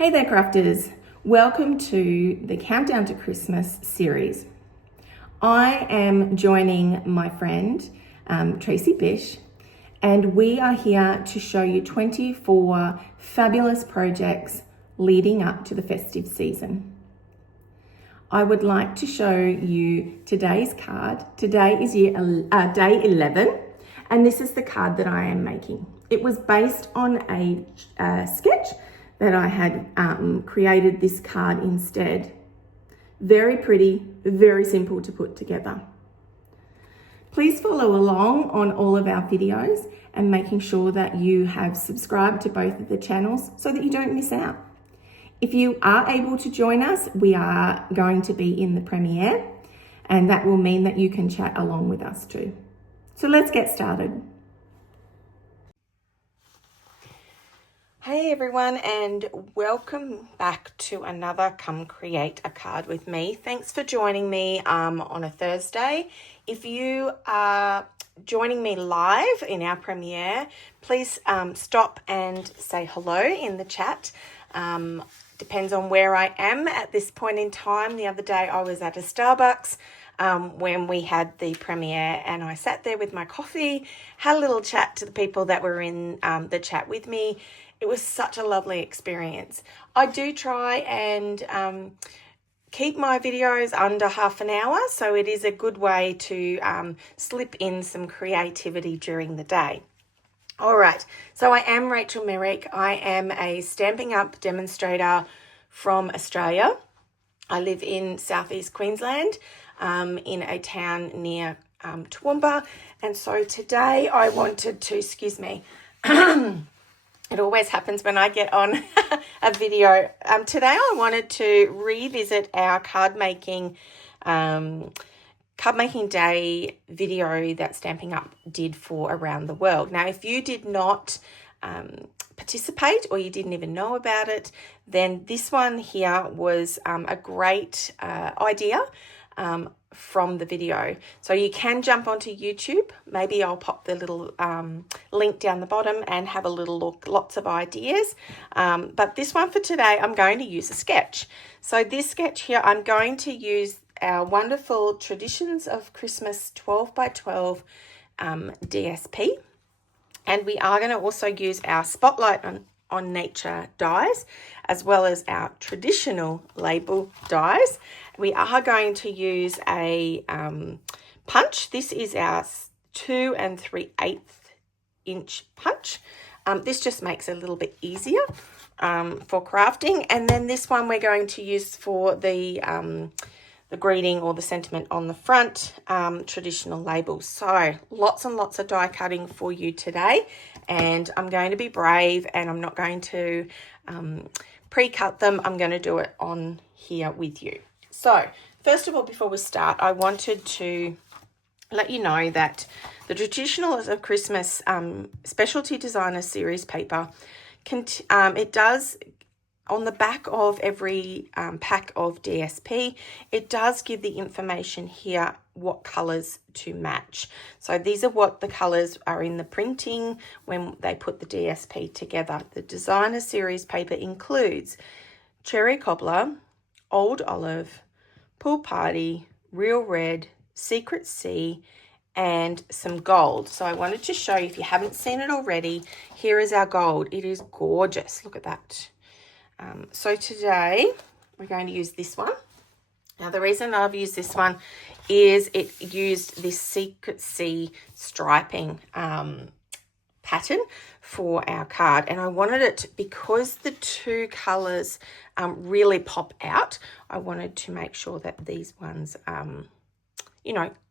Hey there crafters, welcome to the Countdown to Christmas series. I am joining my friend Tracy Bish, and we are here to show you 24 fabulous projects leading up to the festive season. I would like to show you today's card. Today is day 11, and this is the card that I am making. It was based on a sketch that I had created this card instead. Very pretty, very simple to put together. Please follow along on all of our videos and making sure that you have subscribed to both of the channels so that you don't miss out. If you are able to join us, we are going to be in the premiere, and that will mean that you can chat along with us too. So let's get started. Hey everyone, and welcome back to another Come Create a Card with me. Thanks for joining me on a Thursday. If you are joining me live in our premiere, please stop and say hello in the chat. Depends on where I am at this point in time. The other day I was at a Starbucks when we had the premiere, and I sat there with my coffee, had a little chat to the people that were in the chat with me. It was such a lovely experience. I do try and keep my videos under half an hour, so it is a good way to slip in some creativity during the day. All right, so I am Rachael Merrick. I am a Stampin Up demonstrator from Australia. I live in southeast Queensland in a town near Toowoomba, and so today I wanted to, excuse me, it always happens when I get on a video. Today I wanted to revisit our card making day video that Stampin' Up did for around the world. Now, if you did not participate or you didn't even know about it, then this one here was a great idea from the video. So you can jump onto YouTube. Maybe I'll pop the little link down the bottom and have a little look. Lots of ideas. But this one for today, I'm going to use a sketch. So this sketch here, I'm going to use our wonderful Traditions of Christmas 12 by 12 DSP. And we are going to also use our Spotlight on Nature dies, as well as our traditional label dies. We are going to use a punch. This is our 2 3/8 inch punch. This just makes it a little bit easier for crafting. And then this one we're going to use for the greeting or the sentiment on the front, traditional labels. So lots and lots of die cutting for you today, and I'm going to be brave and I'm not going to pre-cut them. I'm going to do it on here with you. So first of all, before we start, I wanted to let you know that the Traditionals of Christmas Specialty Designer Series paper, it does, on the back of every pack of DSP, it does give the information here what colours to match. So these are what the colours are in the printing when they put the DSP together. The Designer Series paper includes Cherry Cobbler, Old Olive, Pool Party, Real Red, Secret Sea, and some gold. So I wanted to show you, if you haven't seen it already, here is our gold. It is gorgeous. Look at that. So today we're going to use this one. Now the reason I've used this one is it used this Secret Sea striping pattern for our card, and I wanted it because the two colors really pop out. I wanted to make sure that these ones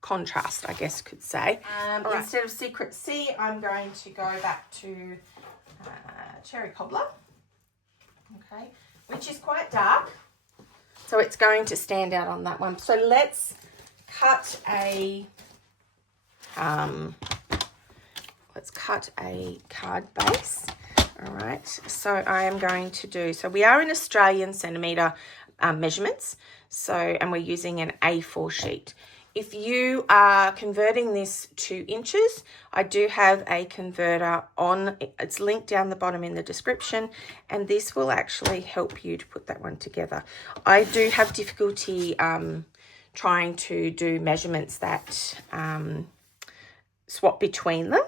contrast, I guess could say. Right. Instead of Secret Sea, I'm going to go back to Cherry Cobbler, okay, which is quite dark, so it's going to stand out on that one. So let's cut a card base. All right, so I am going to do, so we are in Australian centimetre measurements, so, and we're using an A4 sheet. if you are converting this to inches, I do have a converter on, it's linked down the bottom in the description, and this will actually help you to put that one together. I do have difficulty trying to do measurements that swap between them.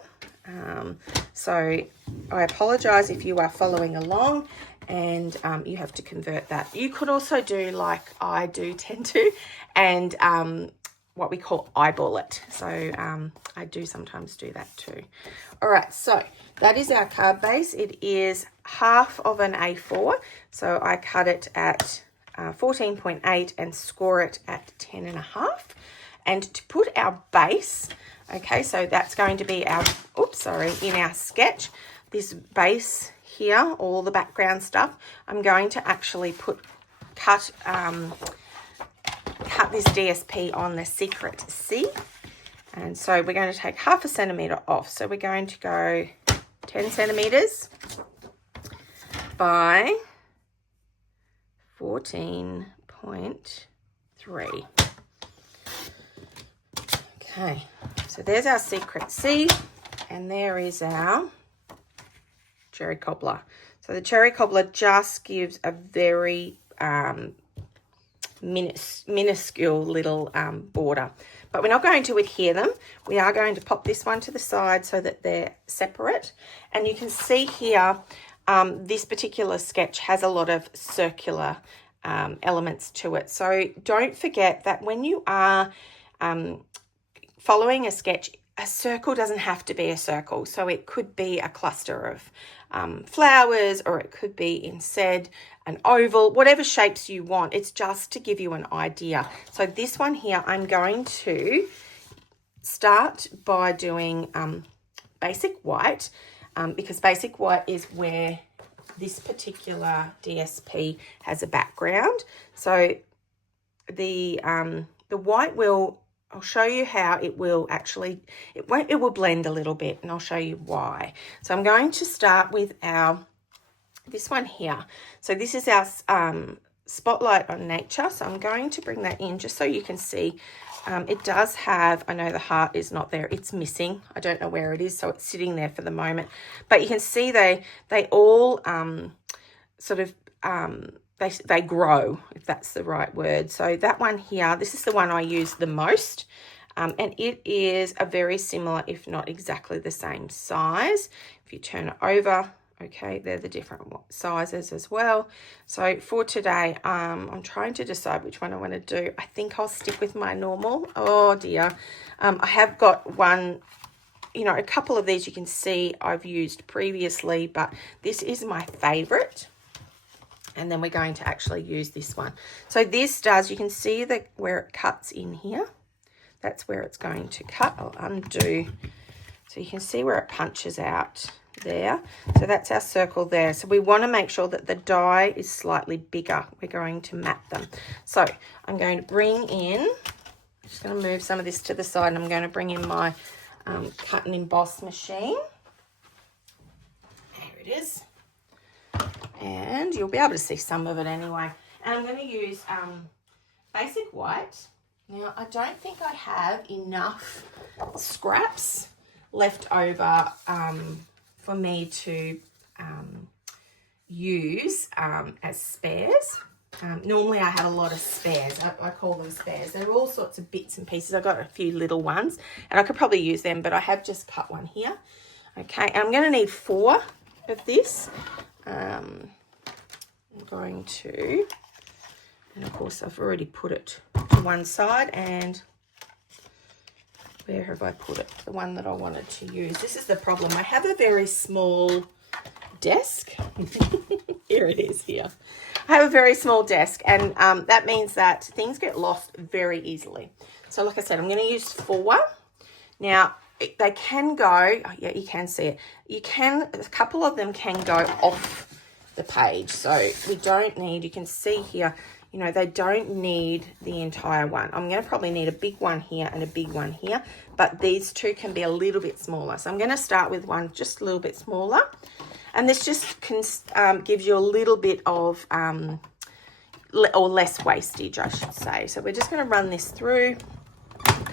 So I apologize if you are following along and you have to convert that. You could also do like I do tend to, and what we call eyeball it. So I do sometimes do that too. All right, so that is our card base. It is half of an A4. So I cut it at 14.8 and score it at 10.5. And to put our base, okay, so that's going to be our, in our sketch, this base here, all the background stuff, I'm going to actually cut this DSP on the secret C. And so we're going to take 0.5 centimetre off. So we're going to go 10 centimetres by 14.3. Okay, so there's our secret C, and there is our cherry cobbler. So the cherry cobbler just gives a very minuscule little border, but we're not going to adhere them. We are going to pop this one to the side so that they're separate. And you can see here, this particular sketch has a lot of circular elements to it. So don't forget that when you are following a sketch, a circle doesn't have to be a circle. So it could be a cluster of flowers, or it could be instead an oval, whatever shapes you want. It's just to give you an idea. So this one here, I'm going to start by doing basic white, because basic white is where this particular DSP has a background. So the white will, I'll show you how it will actually, it will blend a little bit, and I'll show you why. So I'm going to start with this one here. So this is our Spotlight on Nature. So I'm going to bring that in just so you can see. It does have, I know the heart is not there, it's missing. I don't know where it is, so it's sitting there for the moment. But you can see they all sort of, they grow, if that's the right word. So that one here, this is the one I use the most, and it is a very similar, if not exactly the same size. If you turn it over, okay, they're the different sizes as well. So for today, I'm trying to decide which one I want to do. I think I'll stick with my normal. Oh dear. I have got one, a couple of these you can see I've used previously, but this is my favorite. And then we're going to actually use this one. So this does, you can see that where it cuts in here. That's where it's going to cut. I'll undo. So you can see where it punches out there. So that's our circle there. So we want to make sure that the die is slightly bigger. We're going to map them. So I'm going to bring in, I'm just going to move some of this to the side, and I'm going to bring in my cut and emboss machine. There it is. And you'll be able to see some of it anyway. And I'm going to use basic white. Now, I don't think I have enough scraps left over for me to use as spares. Normally I have a lot of spares. I call them spares. They're all sorts of bits and pieces. I've got a few little ones, and I could probably use them, but I have just cut one here. Okay, and I'm going to need 4 of this. I'm going to, and of course I've already put it to one side, and where have I put it? The one that I wanted to use. This is the problem. I have a very small desk. Here it is here. I have a very small desk, and that means that things get lost very easily. So like I said, I'm going to use 4. Now, they can go, oh yeah, you can see it. A couple of them can go off the page. So we don't need, you can see here, they don't need the entire one. I'm going to probably need a big one here and a big one here, but these two can be a little bit smaller. So I'm going to start with one just a little bit smaller. And this just gives you a little bit of, or less wastage, I should say. So we're just going to run this through.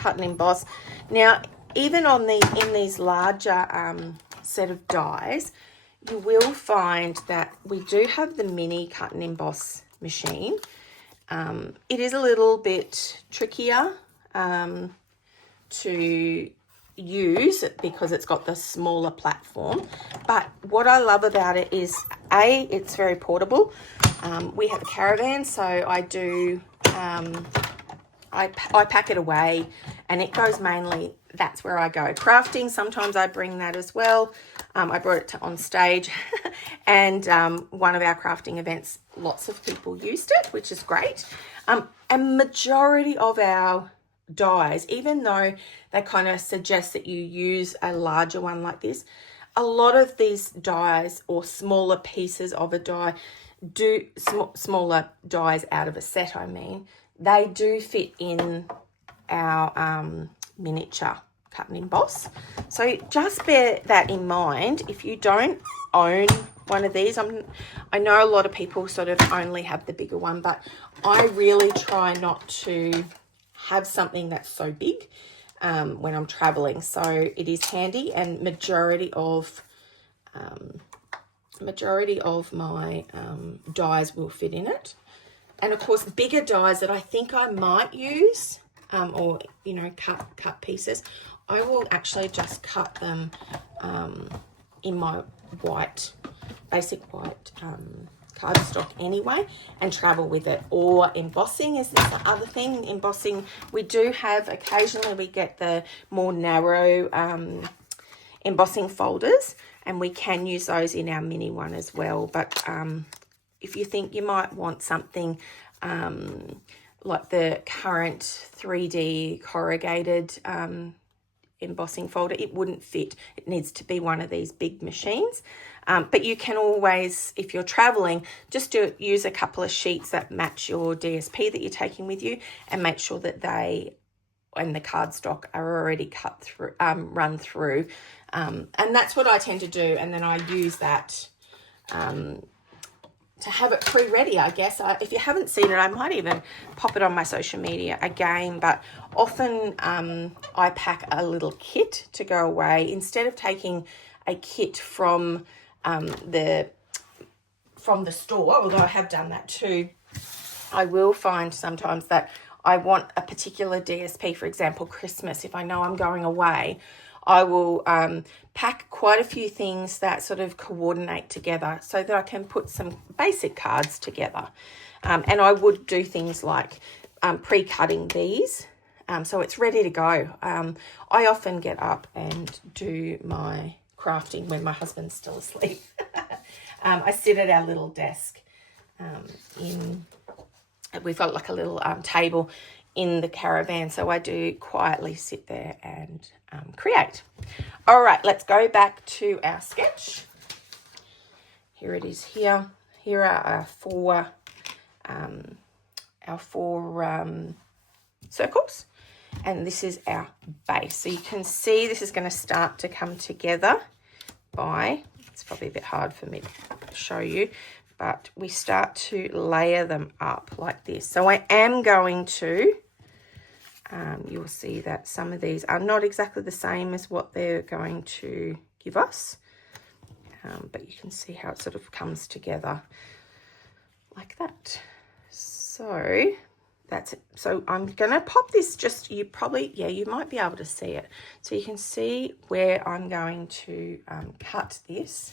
cut and emboss. Now, even on in these larger set of dies, you will find that we do have the mini cut and emboss machine. It is a little bit trickier to use because it's got the smaller platform, but what I love about it is it's very portable. We have a caravan, so I do I pack it away, and it goes mainly, that's where I go crafting. Sometimes I bring that as well. I brought it on stage and one of our crafting events, lots of people used it, which is great. And majority of our dies, even though they kind of suggest that you use a larger one like this, a lot of these dies or smaller pieces of a die smaller dies out of a set, I mean, they do fit in our miniature cut and emboss. So just bear that in mind. If you don't own one of these, I know a lot of people sort of only have the bigger one, but I really try not to have something that's so big when I'm traveling. So it is handy, and majority of my dies will fit in it. And of course, bigger dies that I think I might use, or you know, cut pieces, I will actually just cut them in my basic white cardstock anyway, and travel with it. Or embossing is this other thing. Embossing, we do have occasionally, we get the more narrow embossing folders, and we can use those in our mini one as well. But if you think you might want something like the current 3D corrugated embossing folder, it wouldn't fit. It needs to be one of these big machines. But you can always, if you're traveling, just use a couple of sheets that match your DSP that you're taking with you, and make sure that they and the cardstock are already cut through, run through. And that's what I tend to do. And then I use that to have it pre-ready, I guess. If you haven't seen it, I might even pop it on my social media again, but often I pack a little kit to go away. Instead of taking a kit from the store, although I have done that too, I will find sometimes that I want a particular DSP, for example, Christmas. If I know I'm going away, I will pack quite a few things that sort of coordinate together so that I can put some basic cards together. And I would do things like pre-cutting these so it's ready to go. I often get up and do my crafting when my husband's still asleep. I sit at our little desk we've got like a little table in the caravan, so I do quietly sit there and create. All right, let's go back to our sketch. Here it is here. Here are our four circles, and this is our base. So you can see this is going to start to come together it's probably a bit hard for me to show you, but we start to layer them up like this. So I am going to, you'll see that some of these are not exactly the same as what they're going to give us, but you can see how it sort of comes together like that. So that's it. So I'm going to pop this you might be able to see it. So you can see where I'm going to cut this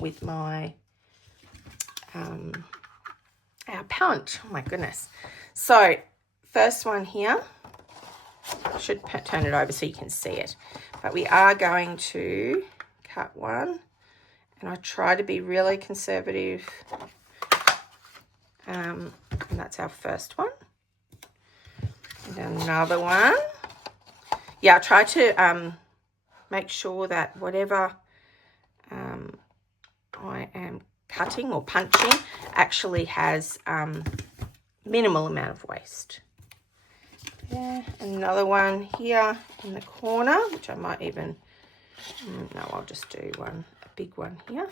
with my our punch. Oh my goodness. So first one here, I should turn it over so you can see it, but we are going to cut one, and I try to be really conservative, and that's our first one. And another one. Yeah, I try to make sure that whatever I am cutting or punching actually has minimal amount of waste. Yeah, another one here in the corner, which I might even, no, I'll just do a big one here.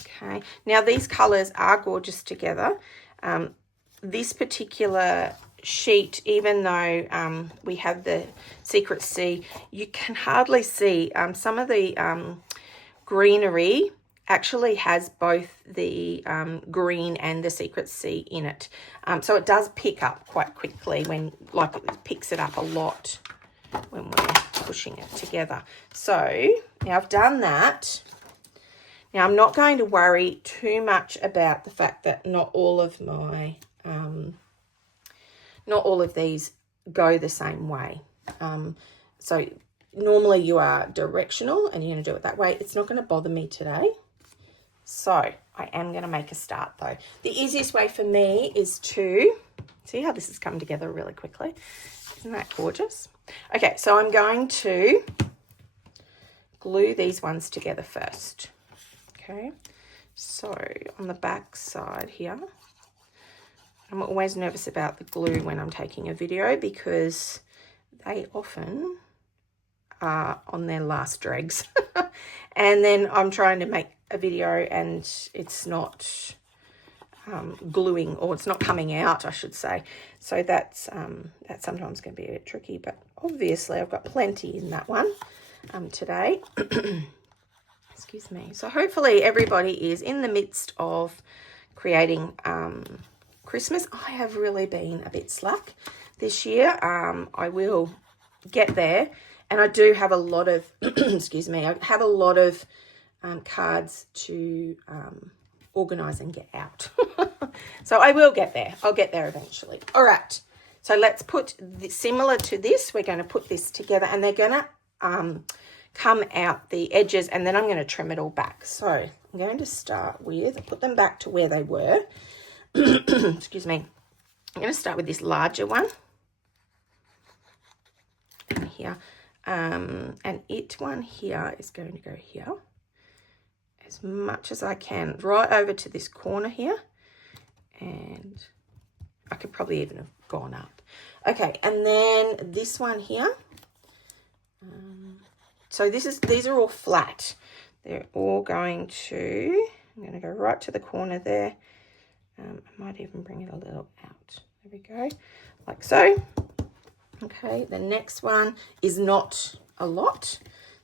Okay, now these colours are gorgeous together. This particular sheet, even though we have the Secret C, you can hardly see some of the greenery actually has both the green and the Secret C in it. So it does pick up quite quickly when, like, it picks it up a lot when we're pushing it together. So now I've done that. Now I'm not going to worry too much about the fact that not all of my, not all of these go the same way. So normally you are directional and you're going to do it that way. It's not going to bother me today. So I am going to make a start though. The easiest way for me is to, see how this has come together really quickly. Isn't that gorgeous? Okay, so I'm going to glue these ones together first. Okay, so on the back side here, I'm always nervous about the glue when I'm taking a video because they often are on their last dregs. And then I'm trying to make a video and it's not gluing, or it's not coming out, I should say. So that's sometimes going to be a bit tricky, but obviously I've got plenty in that one today. Excuse me. So hopefully everybody is in the midst of creating Christmas. I have really been a bit slack this year. I will get there, and I do have a lot of excuse me, I have a lot of cards to organize and get out. So I will get there. I'll get there eventually. All right, so let's put this, similar to this, we're going to put this together, and they're going to come out the edges, and then I'm going to trim it all back. So I'm going to start with, put them back to where they were. Excuse me. I'm going to start with this larger one here, and it one here is going to go here as much as I can, right over to this corner here, and I could probably even have gone up. Okay, and then this one here. So these are all flat. They're all going to, I'm going to go right to the corner there. I might even bring it a little out. There we go, like so. Okay, the next one is not a lot,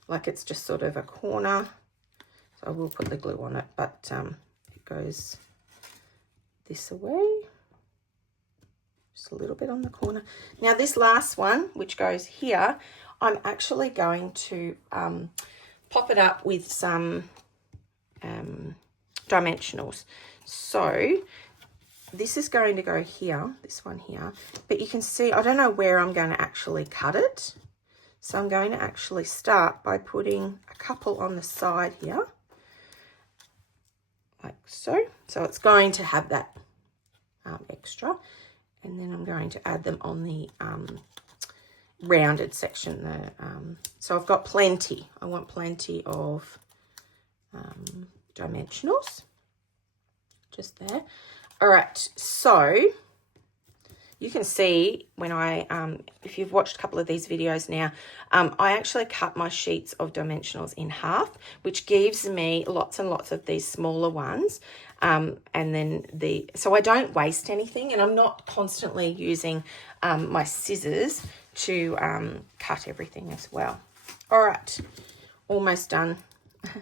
like it's just sort of a corner. So I will put the glue on it, but it goes this way. Just a little bit on the corner. Now this last one, which goes here, I'm actually going to pop it up with some dimensionals. So this is going to go here, this one here, but you can see, I don't know where I'm going to actually cut it. So I'm going to actually start by putting a couple on the side here, like so. So it's going to have that extra, and then I'm going to add them on the rounded section. So I've got plenty. I want plenty of dimensionals just there. All right, so you can see when I, if you've watched a couple of these videos now, I actually cut my sheets of dimensionals in half, which gives me lots and lots of these smaller ones. And then so I don't waste anything, and I'm not constantly using my scissors to cut everything as well. All right, almost done.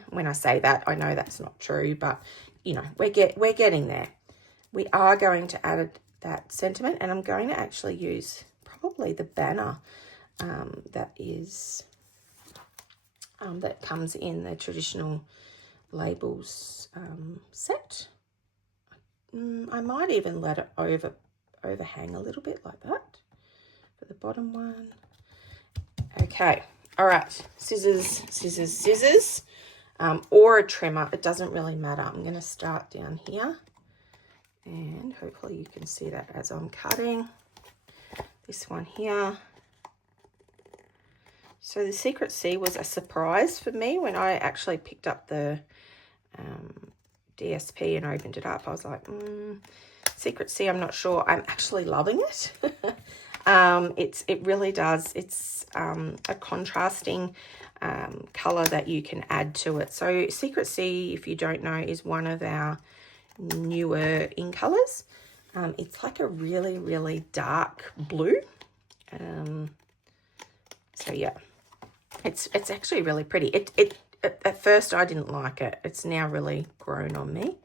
When I say that, I know that's not true, but you know, we're getting there. We are going to add that sentiment, and I'm going to actually use probably the banner that comes in the traditional labels set. I might even let it overhang a little bit like that for the bottom one. Okay, all right, scissors, scissors, scissors, or a trimmer, it doesn't really matter. I'm going to start down here, and hopefully you can see that as I'm cutting this one here. So the Secret C was a surprise for me when I actually picked up the DSP and opened it up. I was like, Secret C, I'm not sure. I'm actually loving it. It really does. It's a contrasting color that you can add to it. So Secret C, if you don't know, is one of our newer in colors. It's like a really, really dark blue. So yeah, it's actually really pretty. It at first I didn't like it. It's now really grown on me.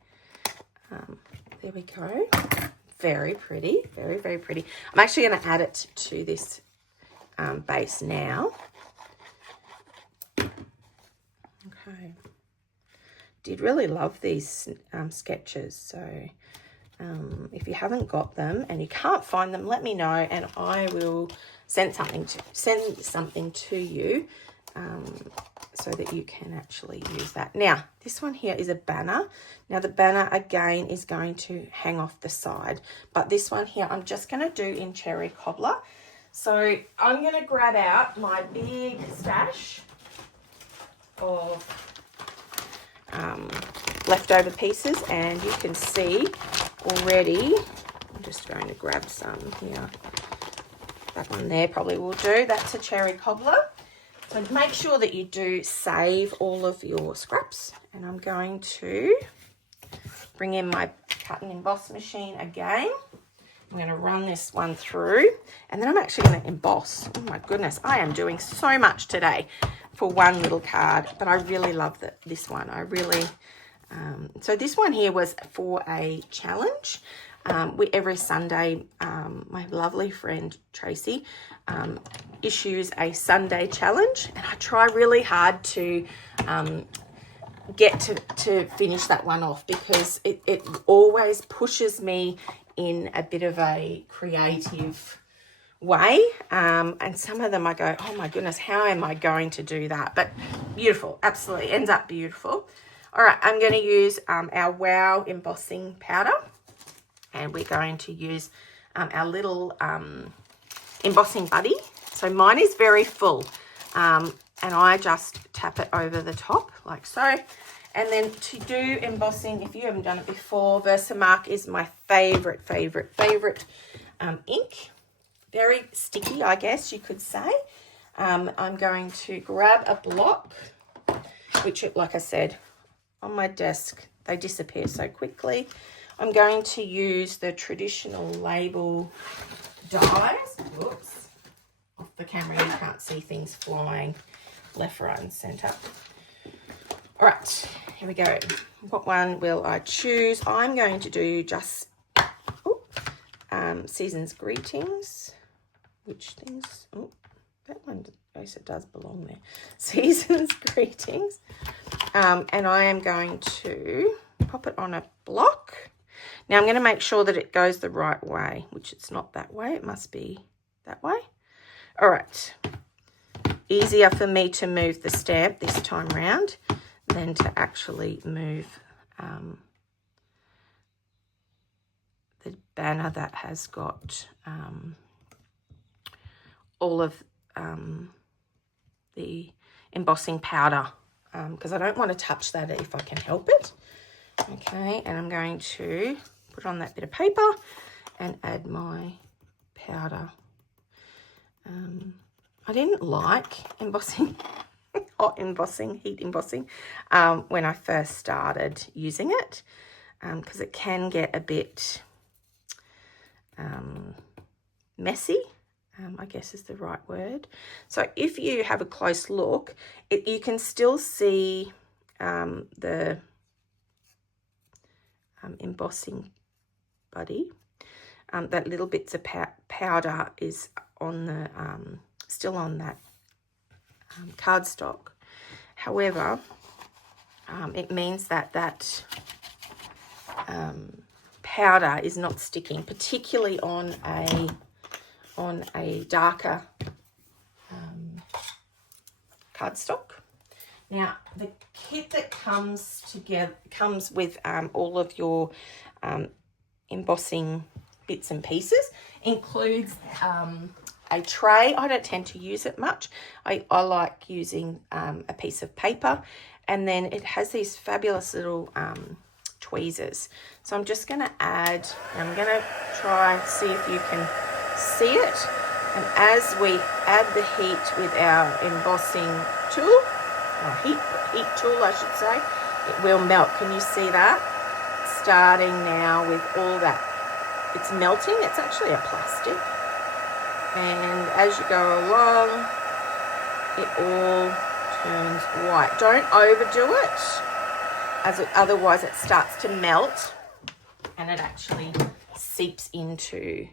There we go. Very pretty, very, very pretty. I'm actually going to add it to this base now. Okay. Did really love these sketches. So if you haven't got them and you can't find them, let me know and I will send something to you so that you can actually use that. Now, this one here is a banner. Now, the banner, again, is going to hang off the side. But this one here, I'm just going to do in cherry cobbler. So I'm going to grab out my big stash of leftover pieces, and you can see already, I'm just going to grab some here. That one there probably will do. That's a cherry cobbler. So make sure that you do save all of your scraps. And I'm going to bring in my cut and emboss machine again. I'm going to run this one through, and then I'm actually going to emboss. Oh my goodness, I am doing so much today for one little card, but I really love this one. I really, so this one here was for a challenge. Every Sunday, my lovely friend Tracy issues a Sunday challenge, and I try really hard to get to finish that one off, because it always pushes me in a bit of a creative way, and some of them I go, oh my goodness, how am I going to do that? But beautiful, absolutely ends up beautiful. All right, I'm going to use our Wow embossing powder, and we're going to use our little embossing buddy. So mine is very full, and I just tap it over the top like so. And then to do embossing, if you haven't done it before, Versamark is my favorite ink. Very sticky, I guess you could say. I'm going to grab a block, which, like I said, on my desk, they disappear so quickly. I'm going to use the traditional label dies. Whoops. Off the camera, you can't see things flying left, right, and centre. All right, here we go. What one will I choose? I'm going to do just Season's Greetings. Which things? Oh, that one, yes, it does belong there. Season's Greetings. And I am going to pop it on a block. Now, I'm going to make sure that it goes the right way, which it's not that way. It must be that way. All right. Easier for me to move the stamp this time round than to actually move the banner that has got all of the embossing powder, because I don't want to touch that if I can help it. Okay, and I'm going to put on that bit of paper and add my powder. I didn't like embossing, hot embossing, heat embossing, when I first started using it, because it can get a bit messy, I guess is the right word. So if you have a close look, you can still see the embossing buddy. That little bits of powder is on the still on that cardstock. However, it means that powder is not sticking, particularly on a darker cardstock. Now, the kit that comes with all of your embossing bits and pieces includes a tray. I don't tend to use it much. I like using a piece of paper, and then it has these fabulous little tweezers. So I'm just going to add, I'm going to try see if you can see it. And as we add the heat with our embossing tool, or heat tool I should say, it will melt. Can you see that? Starting now with all that it's melting. It's actually a plastic. And as you go along, it all turns white. Don't overdo it, otherwise it starts to melt and it actually seeps into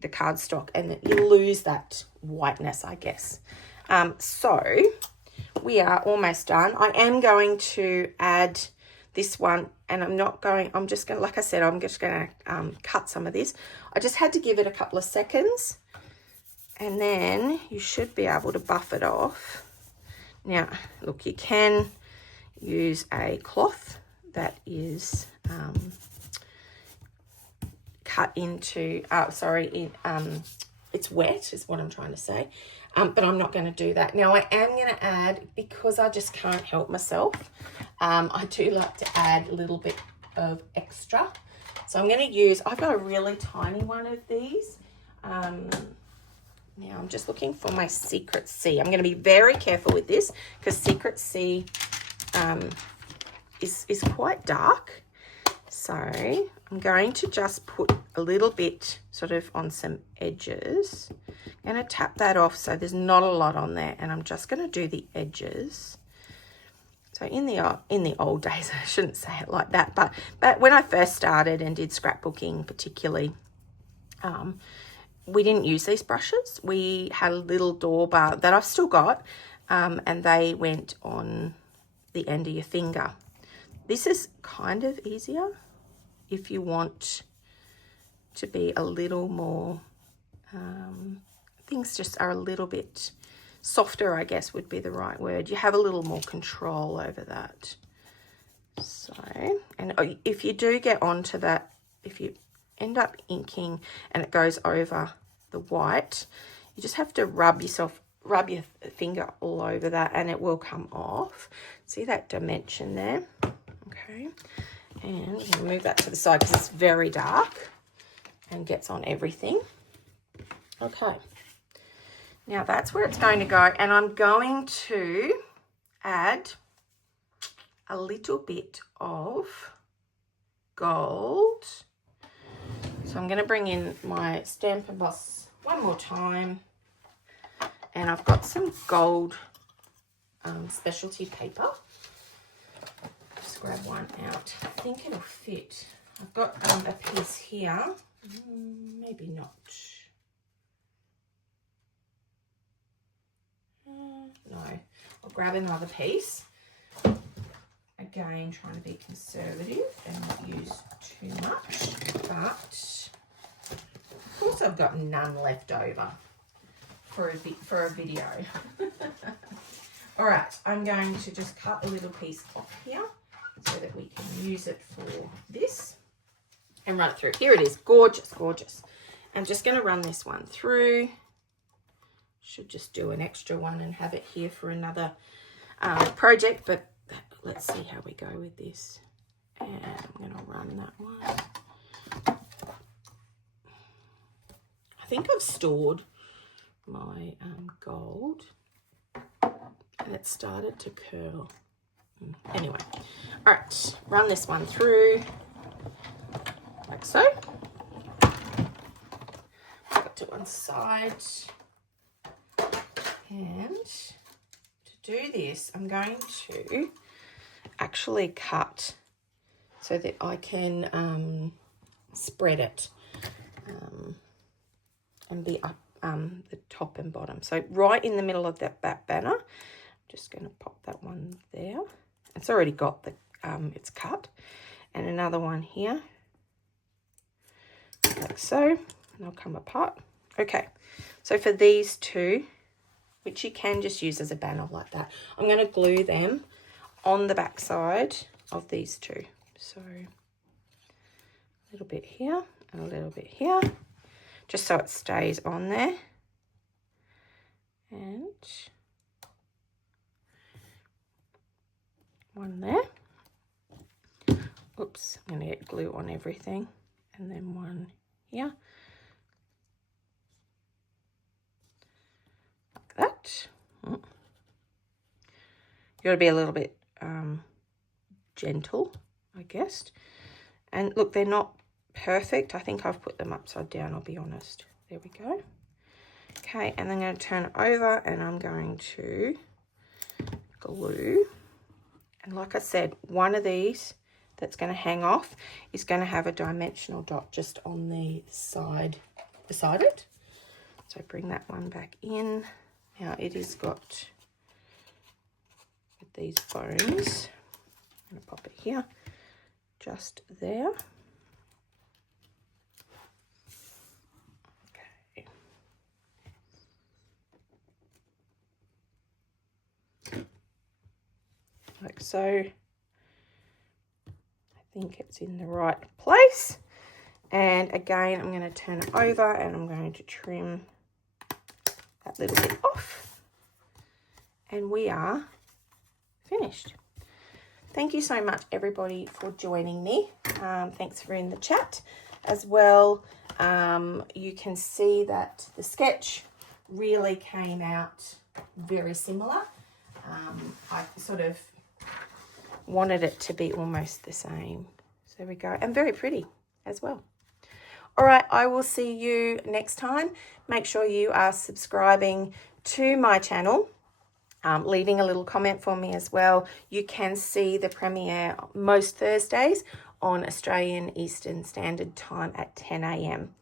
the cardstock, and you lose that whiteness, I guess. So we are almost done. I am going to add this one, and I'm just going to, like I said, I'm just going to cut some of this. I just had to give it a couple of seconds, and then you should be able to buff it off. Now, look, you can use a cloth that is cut into, it's wet is what I'm trying to say, but I'm not going to do that. Now I am going to add, because I just can't help myself, I do like to add a little bit of extra. So I'm going to use, I've got a really tiny one of these. Now I'm just looking for my Secret C. I'm going to be very careful with this because Secret C is quite dark. So I'm going to just put a little bit sort of on some edges. I'm going to tap that off so there's not a lot on there, and I'm just going to do the edges. So in the old days, I shouldn't say it like that, but when I first started and did scrapbooking particularly, we didn't use these brushes. We had a little door bar that I've still got, and they went on the end of your finger. This is kind of easier if you want to be a little more, things just are a little bit softer, I guess would be the right word. You have a little more control over that. So, and if you do get onto that, if you end up inking and it goes over the white, you just have to rub your finger all over that and it will come off. See that dimension there? Okay. And I'm going to move that to the side because it's very dark and gets on everything. Okay. Now that's where it's going to go, and I'm going to add a little bit of gold. So I'm going to bring in my Stampin' Boss one more time, and I've got some gold specialty paper. Just grab one out. I think it'll fit. I've got a piece here. Maybe not. No, I'll grab another piece. Again, trying to be conservative and not use too much, but of course I've got none left over for a video. All right, I'm going to just cut a little piece off here so that we can use it for this and run it through. Here it is, gorgeous, gorgeous. I'm just going to run this one through. Should just do an extra one and have it here for another project, but let's see how we go with this. And I'm going to run that one. I think I've stored my gold and it started to curl. Anyway, all right, run this one through like so. Put it to one side. And to do this, I'm going to actually cut so that I can spread it and be up the top and bottom. So right in the middle of that back banner, I'm just going to pop that one there. It's already got the, it's cut. And another one here, like so, and they'll come apart. Okay, so for these two, which you can just use as a banner like that, I'm going to glue them on the back side of these two. So a little bit here and a little bit here, just so it stays on there. And one there. Oops, I'm going to get glue on everything. And then one here. That. You got to be a little bit gentle, I guess. And look, they're not perfect. I think I've put them upside down, I'll be honest. There we go. Okay, and I'm going to turn it over and I'm going to glue. And like I said, one of these that's going to hang off is going to have a dimensional dot just on the side beside it. So bring that one back in. Now it has got with these bones. I'm going to pop it here, just there. Okay. Like so. I think it's in the right place. And again, I'm going to turn it over and I'm going to trim that little bit off. And we are finished. Thank you so much, everybody, for joining me. Thanks for in the chat as well. You can see that the sketch really came out very similar. I sort of wanted it to be almost the same. So there we go. And very pretty as well. All right, I will see you next time. Make sure you are subscribing to my channel, leaving a little comment for me as well. You can see the premiere most Thursdays on Australian Eastern Standard Time at 10 a.m.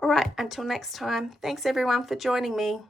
All right, until next time, thanks everyone for joining me.